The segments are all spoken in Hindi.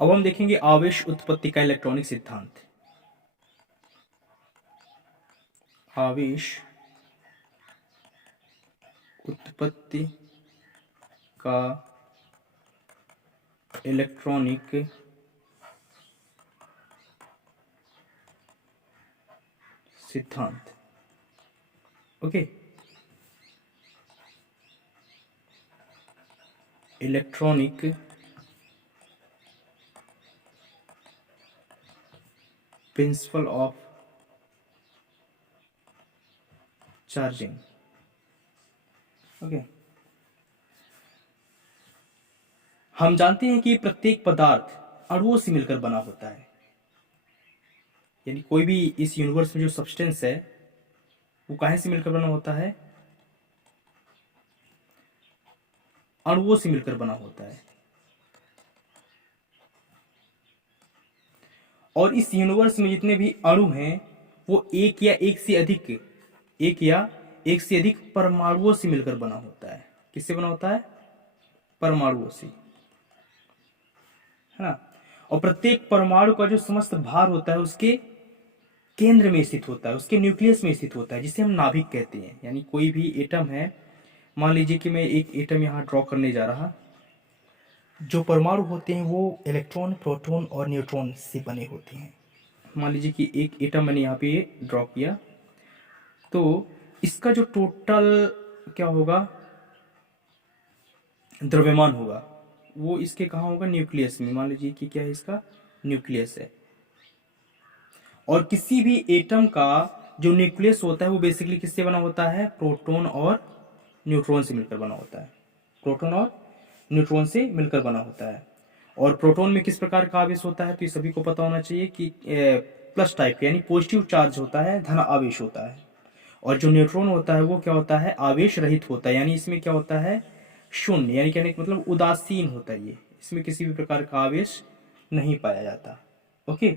अब हम देखेंगे आवेश उत्पत्ति का इलेक्ट्रॉनिक सिद्धांत। आवेश उत्पत्ति का इलेक्ट्रॉनिक सिद्धांत। Okay, electronic principle of charging. Okay, हम जानते हैं कि प्रत्येक पदार्थ अणुओं से मिलकर बना होता है, यानी कोई भी इस यूनिवर्स में जो सब्सटेंस है वो काहे से मिलकर बना होता है? अणुओं से मिलकर बना होता है। और इस यूनिवर्स में जितने भी अणु हैं वो एक या एक से अधिक परमाणुओं से मिलकर बना होता है। किससे बना होता है? परमाणुओं से, है ना। और प्रत्येक परमाणु का जो समस्त भार होता है उसके केंद्र में स्थित होता है, उसके न्यूक्लियस में स्थित होता है, जिसे हम नाभिक कहते हैं। यानी कोई भी एटम है, मान लीजिए कि मैं एक एटम यहां ड्रॉ करने जा रहा, जो परमाणु होते हैं वो इलेक्ट्रॉन, प्रोटॉन और न्यूट्रॉन से बने होते हैं। मान लीजिए कि एक एटम मैंने यहाँ पे ड्रॉ किया, तो इसका जो टोटल क्या होगा, द्रव्यमान होगा, वो इसके कहाँ होगा? न्यूक्लियस में। मान लीजिए कि क्या है, इसका न्यूक्लियस है। और किसी भी एटम का जो न्यूक्लियस होता है वो बेसिकली किससे बना होता है? प्रोटॉन और न्यूट्रॉन से मिलकर बना होता है। प्रोटॉन और न्यूट्रॉन से मिलकर बना होता है। और प्रोटॉन में किस प्रकार का आवेश होता है? तो ये सभी को पता होना चाहिए कि प्लस टाइप यानी पॉजिटिव चार्ज होता है, धन आवेश होता है। और जो न्यूट्रॉन होता है वो क्या होता है? आवेश रहित होता है, यानी इसमें क्या होता है? शून्य, यानी कहने का मतलब उदासीन होता है। ये इसमें किसी भी प्रकार का आवेश नहीं पाया जाता। ओके।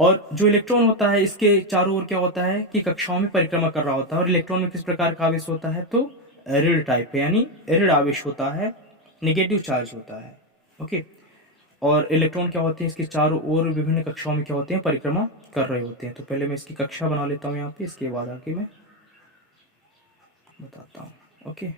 और जो इलेक्ट्रॉन होता है इसके चारों ओर क्या होता है कि कक्षाओं में परिक्रमा कर रहा होता है। और इलेक्ट्रॉन में किस प्रकार का आवेश होता है? तो ऋण टाइप, यानी ऋण आवेश होता है, नेगेटिव चार्ज होता है। ओके। और इलेक्ट्रॉन क्या होते हैं? इसके चारों ओर विभिन्न कक्षाओं में क्या होते हैं? परिक्रमा कर रहे होते हैं। तो पहले मैं इसकी कक्षा बना लेता हूँ यहाँ पे, इसके बाद आके मैं बताता हूँ। Okay,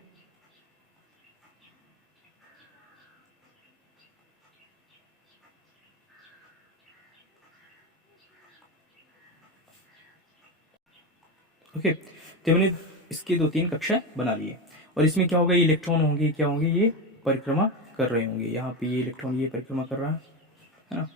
okay. तो मैंने इसकी 2-3 कक्षा बना लिए। और इसमें क्या होगा? ये इलेक्ट्रॉन होंगे, क्या होंगे? ये परिक्रमा कर रहे होंगे। यहाँ पे ये इलेक्ट्रॉन ये परिक्रमा कर रहा है ना।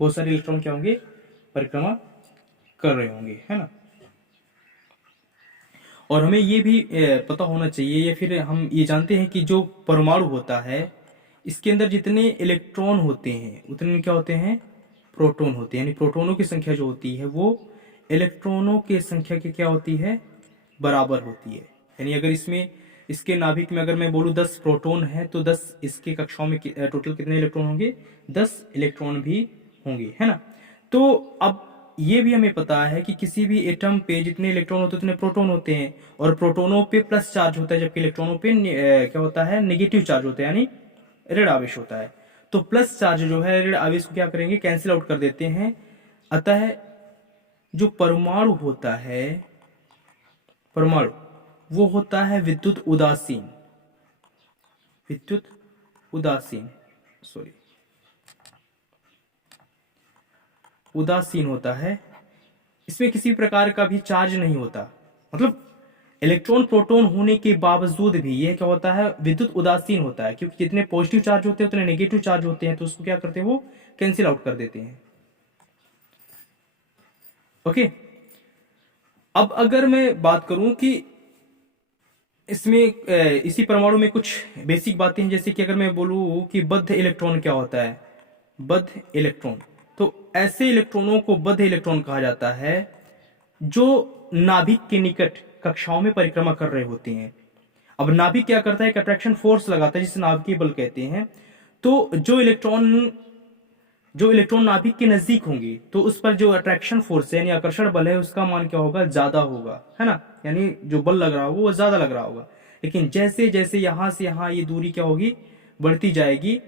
बहुत सारे इलेक्ट्रॉन क्या होंगे? परिक्रमा कर रहे होंगे, है ना। और हमें ये भी पता होना चाहिए, या फिर हम ये जानते हैं कि जो परमाणु होता है इसके अंदर जितने इलेक्ट्रॉन होते हैं उतने में क्या होते हैं? प्रोटॉन होते हैं। यानी प्रोटॉनों की संख्या जो होती है वो इलेक्ट्रॉनों की संख्या की क्या होती है? बराबर होती है। यानी अगर इसमें इसके नाभिक में अगर मैं बोलूँ 10 प्रोटॉन है तो 10 इसके कक्षाओं में टोटल कितने इलेक्ट्रॉन होंगे? 10 इलेक्ट्रॉन भी होंगे, है ना। तो अब ये भी हमें पता है कि किसी भी एटम पे जितने इलेक्ट्रॉन होते हैं उतने प्रोटॉन होते हैं। और प्रोटॉनों पे प्लस चार्ज होता है, जबकि इलेक्ट्रॉनों पे क्या होता है? नेगेटिव चार्ज होता है, यानी ऋण आवेश होता है। तो प्लस चार्ज जो है ऋण आवेश को क्या करेंगे? कैंसिल आउट कर देते हैं। अतः जो परमाणु होता है, परमाणु वो होता है विद्युत उदासीन। विद्युत उदासीन, सॉरी, उदासीन होता है। इसमें किसी प्रकार का भी चार्ज नहीं होता, मतलब इलेक्ट्रॉन प्रोटॉन होने के बावजूद भी यह क्या होता है? विद्युत उदासीन होता है, क्योंकि जितने पॉजिटिव चार्ज होते हैं उतने नेगेटिव चार्ज होते हैं, तो उसको क्या करते हैं? वो कैंसिल आउट कर देते हैं। ओके। अब अगर मैं बात करूं कि इसमें इसी परमाणु में कुछ बेसिक बातें हैं, जैसे कि अगर मैं बोलूं कि बद्ध इलेक्ट्रॉन क्या होता है? बद्ध इलेक्ट्रॉन, तो ऐसे इलेक्ट्रॉनों को बद्ध इलेक्ट्रॉन कहा जाता है जो नाभिक के निकट कक्षाओं में परिक्रमा कर रहे होते हैं। अब नाभिक क्या करता है? एक अट्रैक्शन फोर्स लगाता है जिसे नाभिकीय बल कहते हैं। तो जो इलेक्ट्रॉन जो इलेक्ट्रॉन नाभिक के नजदीक होंगे तो उस पर जो अट्रैक्शन फोर्स है यानी आकर्षण बल है उसका मान क्या होगा, ज्यादा होगा, है ना, यानी जो बल लग रहा होगा वो ज्यादा लग रहा होगा। लेकिन जैसे जैसे यहां से यहां ये दूरी क्या होगी, बढ़ती जाएगी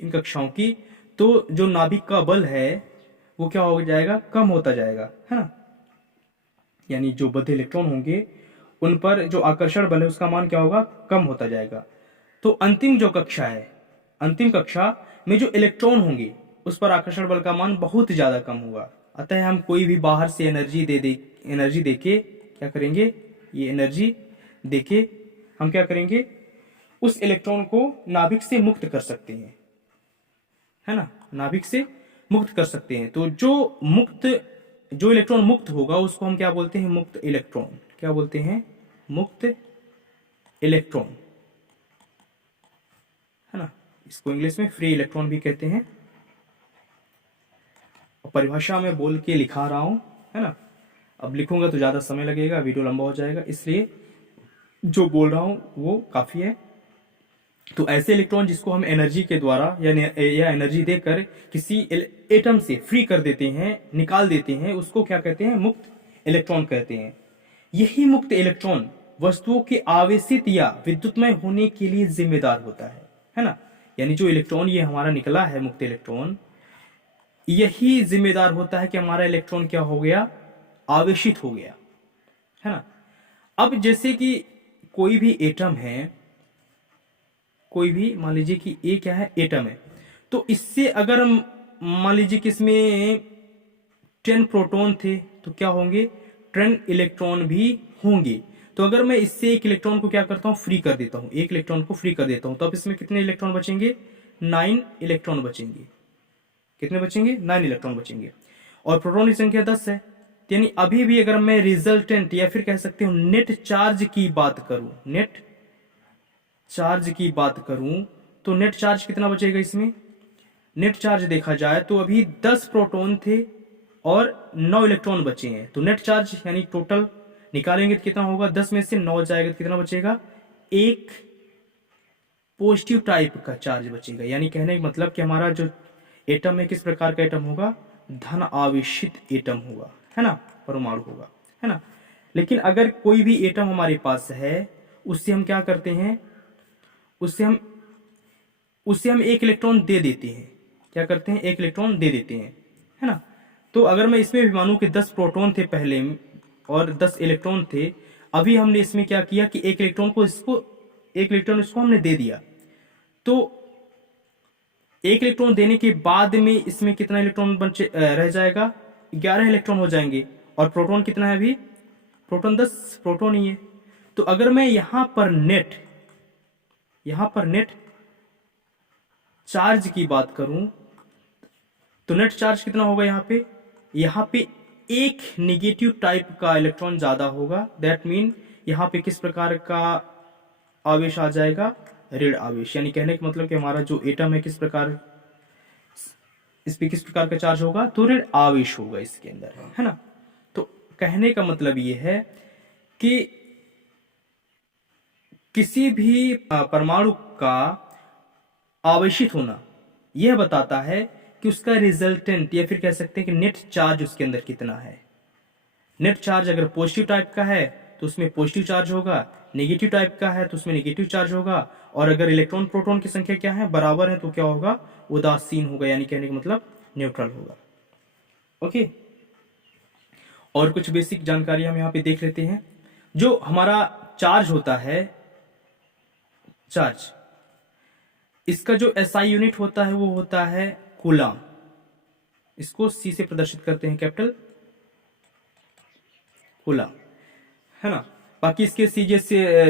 इन कक्षाओं की, तो जो नाभिक का बल है वो क्या हो जाएगा, कम होता जाएगा, है ना। यानी जो बद्ध इलेक्ट्रॉन होंगे उन पर जो आकर्षण बल है उसका मान क्या होगा, कम होता जाएगा। तो अंतिम जो कक्षा है, अंतिम कक्षा में जो इलेक्ट्रॉन होंगे उस पर आकर्षण बल का मान बहुत ज्यादा कम होगा। अतः हम कोई भी बाहर से एनर्जी देके क्या करेंगे, ये एनर्जी देके हम क्या करेंगे, उस इलेक्ट्रॉन को नाभिक से मुक्त कर सकते हैं, है ना, नाभिक से मुक्त कर सकते हैं। तो जो इलेक्ट्रॉन मुक्त होगा उसको हम क्या बोलते हैं, मुक्त इलेक्ट्रॉन। क्या बोलते हैं, मुक्त इलेक्ट्रॉन, है ना। इसको इंग्लिश में फ्री इलेक्ट्रॉन भी कहते हैं। और परिभाषा में बोल के लिखा रहा हूं, है ना। अब लिखूंगा तो ज्यादा समय लगेगा, वीडियो लंबा हो जाएगा, इसलिए जो बोल रहा हूं वो काफी है। तो ऐसे इलेक्ट्रॉन जिसको हम एनर्जी के द्वारा या एनर्जी देकर किसी एटम से फ्री कर देते हैं, निकाल देते हैं, उसको क्या कहते हैं, मुक्त इलेक्ट्रॉन कहते हैं। यही मुक्त इलेक्ट्रॉन वस्तुओं के आवेशित या विद्युतमय होने के लिए जिम्मेदार होता है ना। यानी जो इलेक्ट्रॉन ये हमारा निकला है मुक्त इलेक्ट्रॉन, यही जिम्मेदार होता है कि हमारा इलेक्ट्रॉन क्या हो गया, आवेशित हो गया, है ना। अब जैसे कि कोई भी एटम है, कोई भी मान लीजिए कि ए क्या है, एटम है, तो इससे अगर हम मान लीजिए कि इसमें 10 प्रोटॉन थे तो क्या होंगे, 10 इलेक्ट्रॉन भी होंगे। तो अगर मैं इससे एक इलेक्ट्रॉन को क्या करता हूं, फ्री कर देता हूं, एक इलेक्ट्रॉन को फ्री कर देता हूं, तो अब इसमें कितने इलेक्ट्रॉन बचेंगे, 9 इलेक्ट्रॉन बचेंगे। कितने बचेंगे, 9 इलेक्ट्रॉन बचेंगे। और प्रोटॉन की संख्या 10 है, यानी अभी भी अगर मैं रिजल्टेंट या फिर कह सकते हो नेट चार्ज की बात करूं, नेट चार्ज की बात करूं तो नेट चार्ज कितना बचेगा इसमें, नेट चार्ज देखा जाए तो अभी 10 प्रोटॉन थे और 9 इलेक्ट्रॉन बचे हैं। तो नेट चार्ज यानी टोटल निकालेंगे तो कितना होगा, 10 में से 9 जाएगा तो कितना बचेगा, एक पॉजिटिव टाइप का चार्ज बचेगा। यानी कहने का मतलब कि हमारा जो एटम है किस प्रकार का एटम होगा, धन आवेशित एटम होगा, है ना, परमाणु होगा, है ना। लेकिन अगर कोई भी एटम हमारे पास है उससे हम क्या करते हैं, उससे हम एक इलेक्ट्रॉन दे देते हैं। क्या करते हैं, एक इलेक्ट्रॉन दे देते हैं, है ना। तो अगर मैं इसमें भी मानूं कि 10 प्रोटॉन थे पहले और 10 इलेक्ट्रॉन थे, अभी हमने इसमें क्या किया कि एक इलेक्ट्रॉन इसको हमने दे दिया, तो एक इलेक्ट्रॉन देने के बाद में इसमें कितना इलेक्ट्रॉन रह जाएगा, 11 इलेक्ट्रॉन हो जाएंगे। और प्रोटॉन कितना है अभी, प्रोटॉन 10 प्रोटॉन ही है। तो अगर मैं यहां पर नेट चार्ज की बात करूं तो नेट चार्ज कितना होगा, यहां पे एक निगेटिव टाइप का इलेक्ट्रॉन ज्यादा होगा। दैट मीन यहां पे किस प्रकार का आवेश आ जाएगा, ऋण आवेश। यानी कहने का मतलब कि हमारा जो एटम है इस पे किस प्रकार का चार्ज होगा, तो ऋण आवेश होगा इसके अंदर, है ना। तो कहने का मतलब ये है कि किसी भी परमाणु का आवेशित होना यह बताता है कि उसका रिजल्टेंट या फिर कह सकते हैं कि नेट चार्ज उसके अंदर कितना है। नेट चार्ज अगर पॉजिटिव टाइप का है तो उसमें पॉजिटिव चार्ज होगा, नेगेटिव टाइप का है तो उसमें नेगेटिव चार्ज होगा, और अगर इलेक्ट्रॉन प्रोटॉन की संख्या क्या है, बराबर है, तो क्या होगा, उदासीन होगा। यानी कहने का मतलब न्यूट्रल होगा। ओके, और कुछ बेसिक जानकारी हम यहाँ पे देख लेते हैं। जो हमारा चार्ज होता है, चार्ज, इसका जो एसआई यूनिट होता है वो होता है कूलाम। इसको सी से प्रदर्शित करते हैं, कैपिटल कूलाम, है ना। बाकी इसके सीजीएस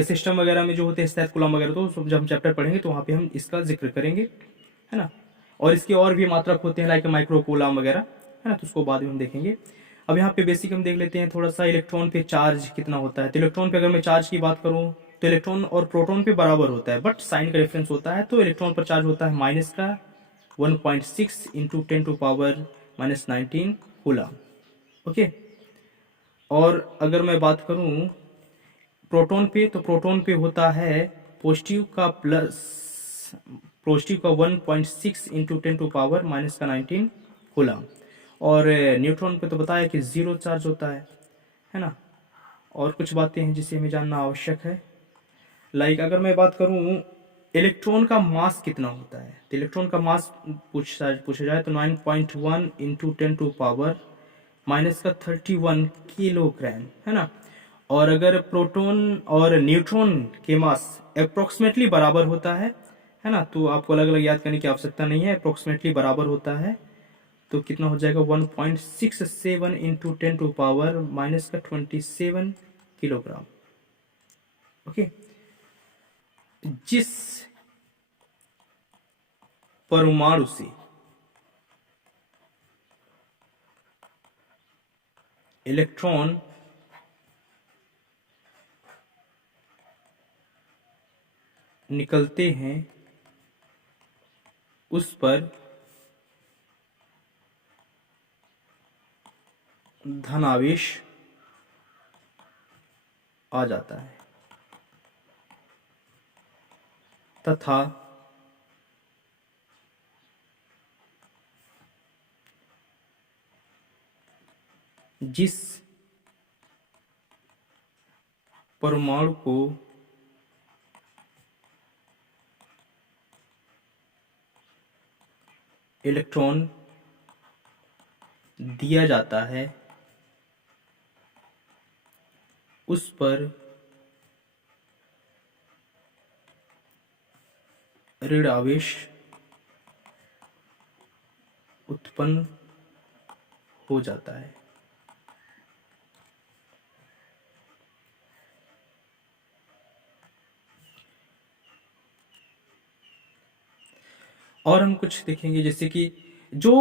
सिस्टम वगैरह में जो होते हैं स्थैत कूलाम वगैरह, तो जब हम चैप्टर पढ़ेंगे तो वहां पे हम इसका जिक्र करेंगे, है ना। और इसके और भी मात्रक होते हैं लाइक माइक्रो कूलाम वगैरह, है ना, तो उसको बाद में हम देखेंगे। अब यहाँ पे बेसिक हम देख लेते हैं थोड़ा सा, इलेक्ट्रॉन पे चार्ज कितना होता है। तो इलेक्ट्रॉन पे अगर मैं चार्ज की बात करूं तो इलेक्ट्रॉन और प्रोटॉन पे बराबर होता है, बट साइन का डिफरेंस होता है। तो इलेक्ट्रॉन पर चार्ज होता है माइनस का 1.6 इंटू 10⁻⁻19 कूलाम। ओके, और अगर मैं बात करूं प्रोटॉन पे, तो प्रोटॉन पे होता है पॉजिटिव का 1.6 इंटू 10⁻⁻19 कूलम। और न्यूट्रॉन पे तो बताया कि 0 चार्ज होता है ना। और कुछ बातें हैं जिसे हमें जानना आवश्यक है। अगर मैं बात करूं इलेक्ट्रॉन का मास कितना होता है, तो इलेक्ट्रॉन का मास पूछा जाए तो 9.1 इंटू 10⁻³ किलोग्राम, है ना। और अगर प्रोटॉन और न्यूट्रॉन के मास अप्रोक्सीमेटली बराबर होता है ना, तो आपको अलग अलग याद करने की आवश्यकता नहीं है, अप्रोक्सीमेटली बराबर होता है। तो कितना हो जाएगा 1.67 इंटू 10⁻27 किलोग्राम। ओके। जिस परमाणु से इलेक्ट्रॉन निकलते हैं उस पर धनावेश आ जाता है तथा जिस परमाणु को इलेक्ट्रॉन दिया जाता है उस पर ऋण आवेश उत्पन्न हो जाता है। और हम कुछ देखेंगे जैसे कि जो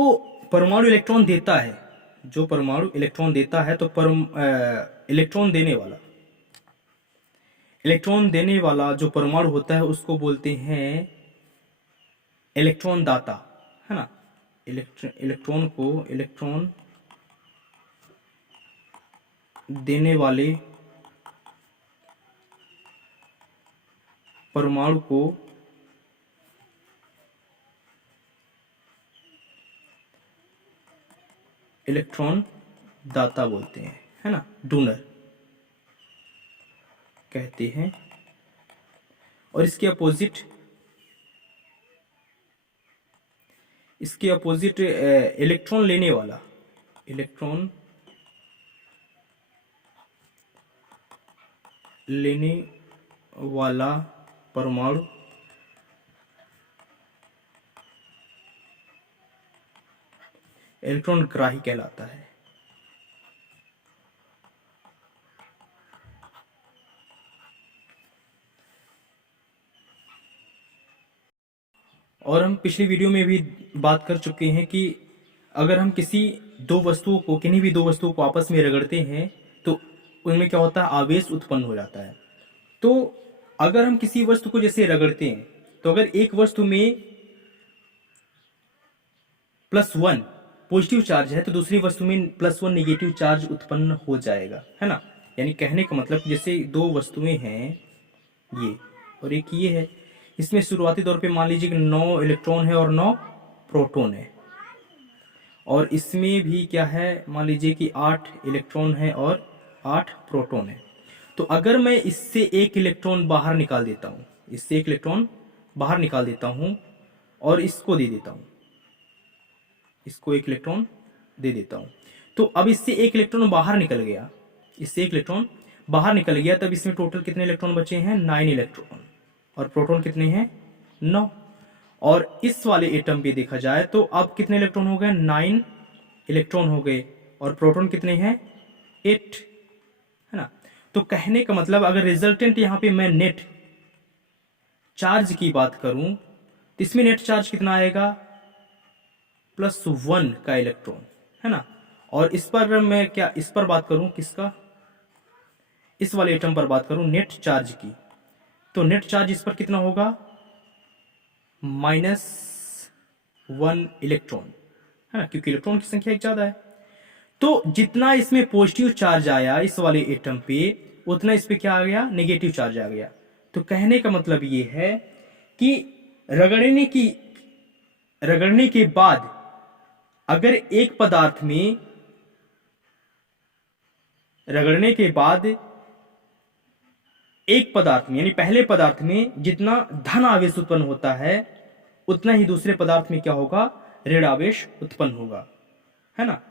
परमाणु इलेक्ट्रॉन देता है, जो परमाणु इलेक्ट्रॉन देता है, तो इलेक्ट्रॉन देने वाला जो परमाणु होता है उसको बोलते हैं इलेक्ट्रॉन दाता, है ना। इलेक्ट्रॉन देने वाले परमाणु को इलेक्ट्रॉन दाता बोलते हैं, है ना, डोनर कहते हैं। और इसके अपोजिट इलेक्ट्रॉन लेने वाला परमाणु इलेक्ट्रॉन ग्राही कहलाता है। और हम पिछली वीडियो में भी बात कर चुके हैं कि अगर हम किन्हीं भी दो वस्तुओं को आपस में रगड़ते हैं तो उनमें क्या होता है, आवेश उत्पन्न हो जाता है। तो अगर हम किसी वस्तु को जैसे रगड़ते हैं तो अगर एक वस्तु में +1 पॉजिटिव चार्ज है तो दूसरी वस्तु में +1 नेगेटिव चार्ज उत्पन्न हो जाएगा, है ना। यानी कहने का मतलब जैसे दो वस्तुएं हैं ये और एक ये है, इसमें शुरुआती तौर पे मान लीजिए कि 9 इलेक्ट्रॉन है और 9 प्रोटॉन है। और इसमें भी क्या है, मान लीजिए कि 8 इलेक्ट्रॉन है और 8 प्रोटॉन है। तो अगर मैं इससे एक इलेक्ट्रॉन बाहर निकाल देता हूं और इसको दे देता हूं, इसको एक इलेक्ट्रॉन दे देता हूं, तो अब इससे एक इलेक्ट्रॉन बाहर निकल गया, तब इसमें टोटल कितने इलेक्ट्रॉन बचे हैं, 9 इलेक्ट्रॉन। और प्रोटॉन कितने हैं, 9। और इस वाले एटम पे देखा जाए तो अब कितने इलेक्ट्रॉन हो गए, 9 इलेक्ट्रॉन हो गए। और प्रोटॉन कितने हैं, 8, है ना। तो कहने का मतलब अगर रिजल्टेंट यहां पे मैं नेट चार्ज की बात करूं तो इसमें नेट चार्ज कितना आएगा, +1 का इलेक्ट्रॉन, है ना। और इस पर बात करूं, किसका, इस वाले एटम पर बात करूं नेट चार्ज की, तो नेट चार्ज इस पर कितना होगा, -1 इलेक्ट्रॉन, है ना, क्योंकि इलेक्ट्रॉन की संख्या एक ज्यादा है। तो जितना इसमें पॉजिटिव चार्ज आया इस वाले एटम पे, उतना इस पे क्या आ गया, नेगेटिव चार्ज आ गया। तो कहने का मतलब ये है कि रगड़ने के बाद अगर एक पदार्थ में रगड़ने के बाद एक पदार्थ में यानी पहले पदार्थ में जितना धन आवेश उत्पन्न होता है, उतना ही दूसरे पदार्थ में क्या होगा, ऋण आवेश उत्पन्न होगा, है ना।